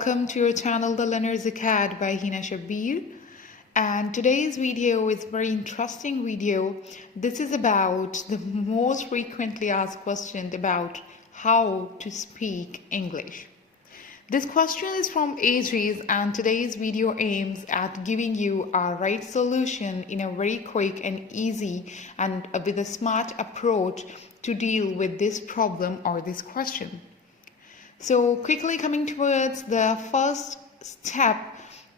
welcome to your channel The Learner's Acad by Hina Shabbir. And today's video is a very interesting video. This is about the most frequently asked question about how to speak English. This question is from Ages, and today's video aims at giving you a right solution in a very quick and easy and with a smart approach to deal with this problem or this question. So quickly coming towards the first step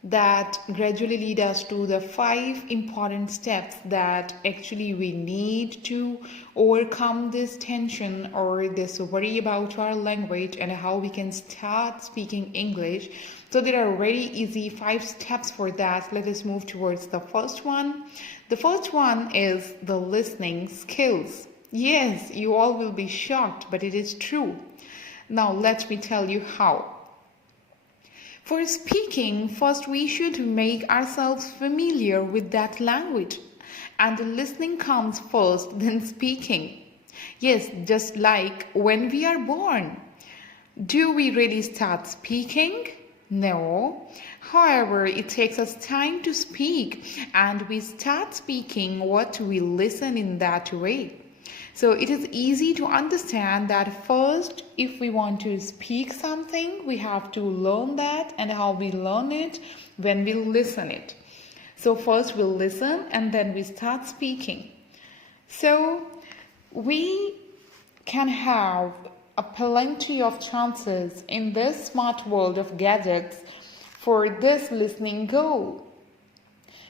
that gradually lead us to the 5 important steps that actually we need to overcome this tension or this worry about our language and how we can start speaking English. So there are very easy 5 steps for that. Let us move towards the first one. The first one is the listening skills. Yes, you all will be shocked, but it is true. Now let me tell you how. For speaking, first we should make ourselves familiar with that language, and the listening comes first, then speaking. Yes, just like when we are born. Do we really start speaking? No. However, it takes us time to speak, and we start speaking what we listen in that way. So it is easy to understand that first, if we want to speak something, we have to learn that, and how we learn it when we listen it. So first we'll listen and then we start speaking. So we can have a plenty of chances in this smart world of gadgets for this listening goal.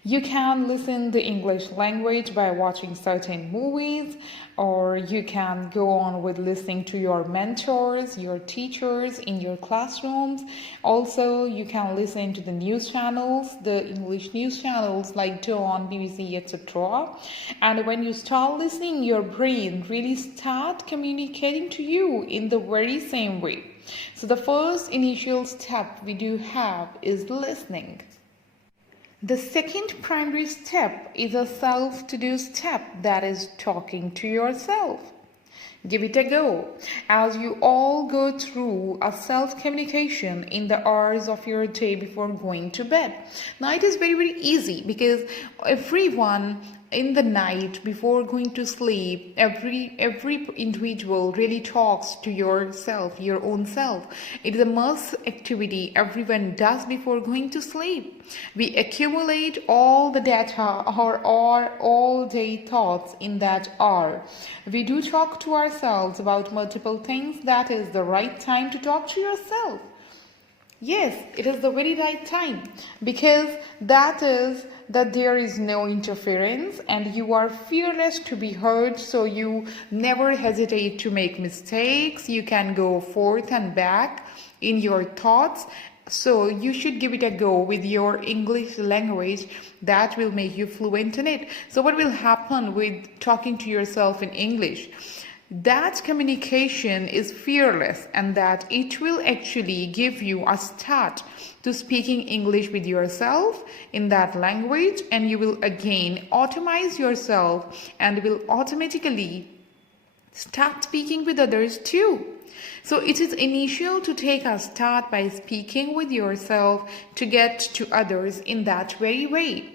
You can listen the English language by watching certain movies, or you can go on with listening to your mentors, your teachers in your classrooms. Also, you can listen to the news channels, the English news channels like Dawn, BBC, etc. And when you start listening, your brain really start communicating to you in the very same way. So the first initial step we do have is listening. The second primary step is a self-to-do step, that is talking to yourself. Give it a go as you all go through a self-communication in the hours of your day before going to bed. Now it is very easy because everyone in the night before going to sleep, every individual really talks to yourself, your own self. It is a must activity everyone does before going to sleep. We accumulate all the data or all day thoughts in that hour. We do talk to ourselves about multiple things. That is the right time to talk to yourself. Yes, it is the very right time, because that is that there is no interference and you are fearless to be heard, so you never hesitate to make mistakes. You can go forth and back in your thoughts. So you should give it a go with your English language. That will make you fluent in it. So what will happen with talking to yourself in English? That communication is fearless, and that it will actually give you a start to speaking English with yourself in that language, and you will again automate yourself and will automatically start speaking with others too. So it is initial to take a start by speaking with yourself to get to others in that very way.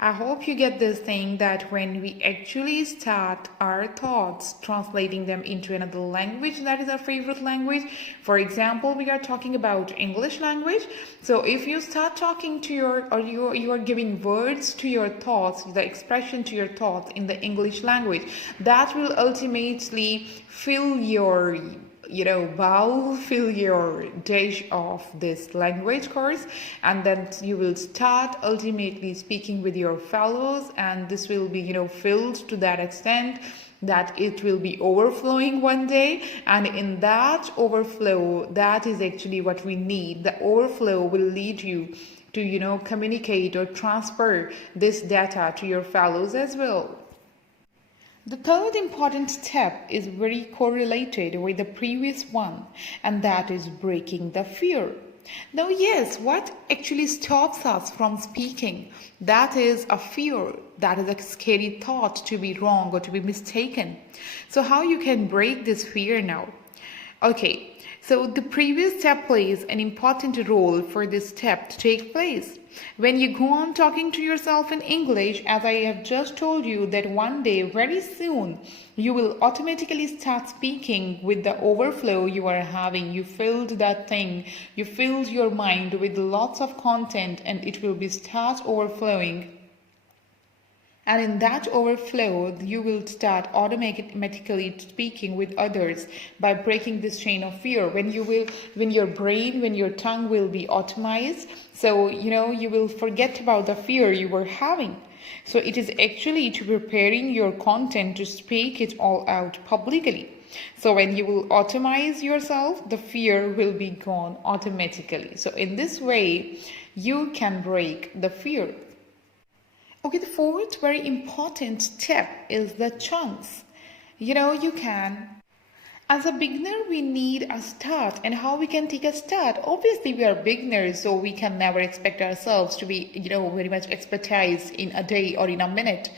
I hope you get this thing, that when we actually start our thoughts translating them into another language that is our favorite language. For example, we are talking about English language. So if you start talking to you are giving words to your thoughts, the expression to your thoughts in the English language, that will ultimately fill your bowl, fill your dish of this language course, and then you will start ultimately speaking with your fellows, and this will be filled to that extent that it will be overflowing one day. And in that overflow, that is actually what we need. The overflow will lead you to communicate or transfer this data to your fellows as well. The third important step is very correlated with the previous one, and that is breaking the fear. Now, yes, what actually stops us from speaking? That is a fear, that is a scary thought to be wrong or to be mistaken. So how you can break this fear now? Okay, So the previous step plays an important role for this step to take place. When you go on talking to yourself in English, as I have just told you that one day, very soon, you will automatically start speaking with the overflow you are having. You filled that thing, you filled your mind with lots of content, and it will be start overflowing. And in that overflow, you will start automatically speaking with others by breaking this chain of fear. When your tongue will be automized, so you will forget about the fear you were having. So it is actually to preparing your content to speak it all out publicly. So when you will automize yourself, the fear will be gone automatically. So in this way, you can break the fear. Okay, the fourth very important step is the chunks. As a beginner, we need a start. And how we can take a start? Obviously, we are beginners, so we can never expect ourselves to be, very much expertise in a day or in a minute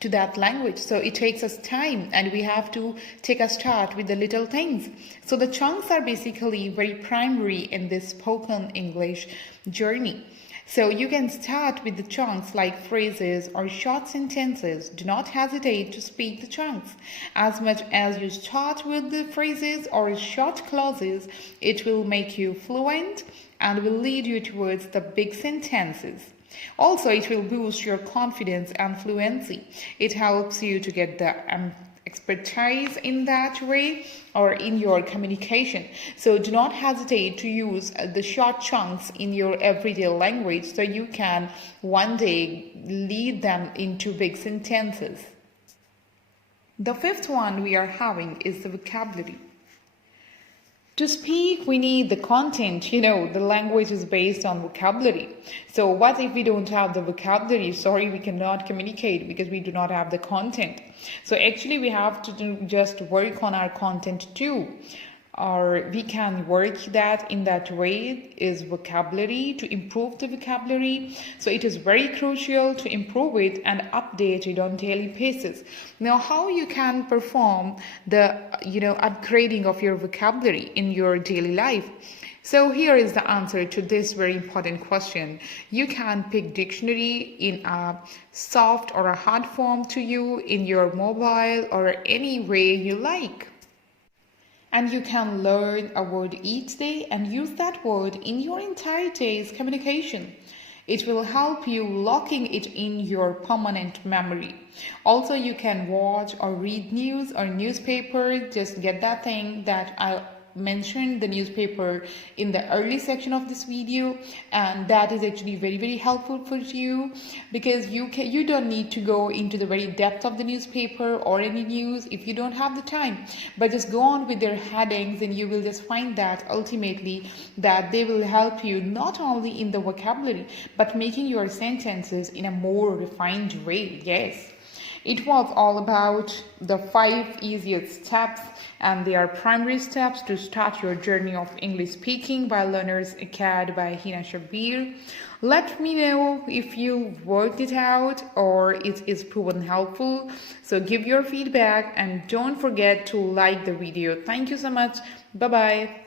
to that language. So it takes us time, and we have to take a start with the little things. So the chunks are basically very primary in this spoken English journey. So you can start with the chunks like phrases or short sentences. Do not hesitate to speak the chunks. As much as you start with the phrases or short clauses, it will make you fluent and will lead you towards the big sentences. Also, it will boost your confidence and fluency. It helps you to get the expertise in that way or in your communication. So do not hesitate to use the short chunks in your everyday language so you can one day lead them into big sentences. The fifth one we are having is the vocabulary. To speak, we need the content. The language is based on vocabulary. So what if we don't have the vocabulary? Sorry, we cannot communicate because we do not have the content. So actually, we have to just work on our content too. Or we can work that in that way is vocabulary, to improve the vocabulary. So it is very crucial to improve it and update it on daily basis. Now, how you can perform the upgrading of your vocabulary in your daily life? So here is the answer to this very important question. You can pick dictionary in a soft or a hard form to you in your mobile or any way you like. And you can learn a word each day and use that word in your entire day's communication. It will help you locking it in your permanent memory. Also, you can watch or read news or newspaper. Just get that thing that I mentioned, the newspaper, in the early section of this video, and that is actually very, very helpful for you because you don't need to go into the very depth of the newspaper or any news if you don't have the time, but just go on with their headings and you will just find that ultimately that they will help you not only in the vocabulary but making your sentences in a more refined way. Yes, it was all about the 5 easiest steps, and they are primary steps to start your journey of English speaking by Learners Acad by Hina Shabir. Let me know if you worked it out or it is proven helpful. So give your feedback and don't forget to like the video. Thank you so much. Bye-bye.